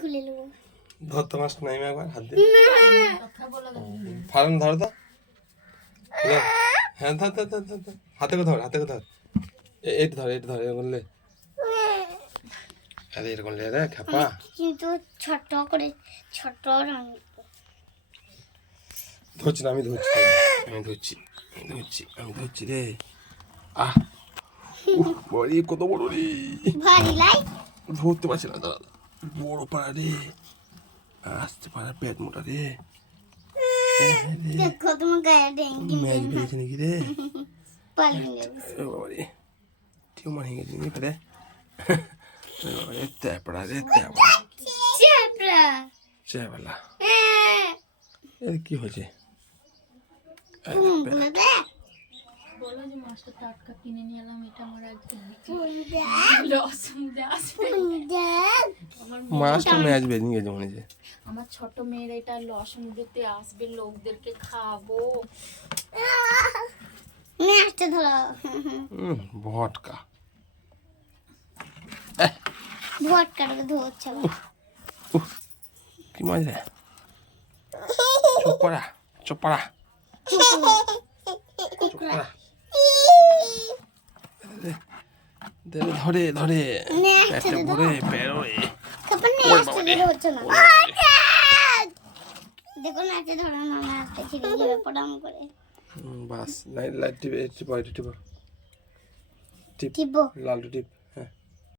খুলে নেব। ধর তো মাছটা নাইমে একবার হাত দিয়ে ফারন ধর তো। হ্যাঁ ধর ধর ধর ধর। হাতে করে ধর হাতে করে ধর। এ- এইটা ধর এইটা ধর এরকম লে। আরে এরকম লে রে খাপা। কিন্তু ছোট করে ছোট রঙ ধরছি না আমি ধরছি। আমি ধরছি আমি ধরছি আমি ধরছি রে। আহ। বড়ি কত বড় রে। ভারী লাই। ধরতে পারছি না দাদা বড় পাড়া রে। আসতে পাড়া পেট মোটা রে। দেখো তোমার গায়ে ডেঙ্গি ম্যাচ বেড়েছে নাকি রে? পালিয়ে বাবা রে টিউমার হয়ে গেছে নাকি রে বাবা রে হ্যাঁ। এর কি হয়েছে? বলো যে মাছটা টাটকা কিনে নিয়ে এলাম এটা আমার আজকে বিক্রি। বলে দে। লস মুদে আসবে দেখ আমার মাছটা ম্যাচ বেরিয়ে গেছে মনে হচ্ছে আমার ছোট মেয়ের এটা লস আসবে লোকদেরকে খাব। ম্যাচটা ধরো। হুম ভটকা। ভট কাটকে ধরছে কি রে চোপড়া চোপড়া। ধরে ধরে। পেটে ভরে পেরোয়। ধরে হচ্ছে না। দেখো নাচে ধরো না নাচটা ছিঁড়ে যাবে পড়াম করে। বাস লাইট লাইট টিপে টিপো টিপ। টিপো লাল টিপ।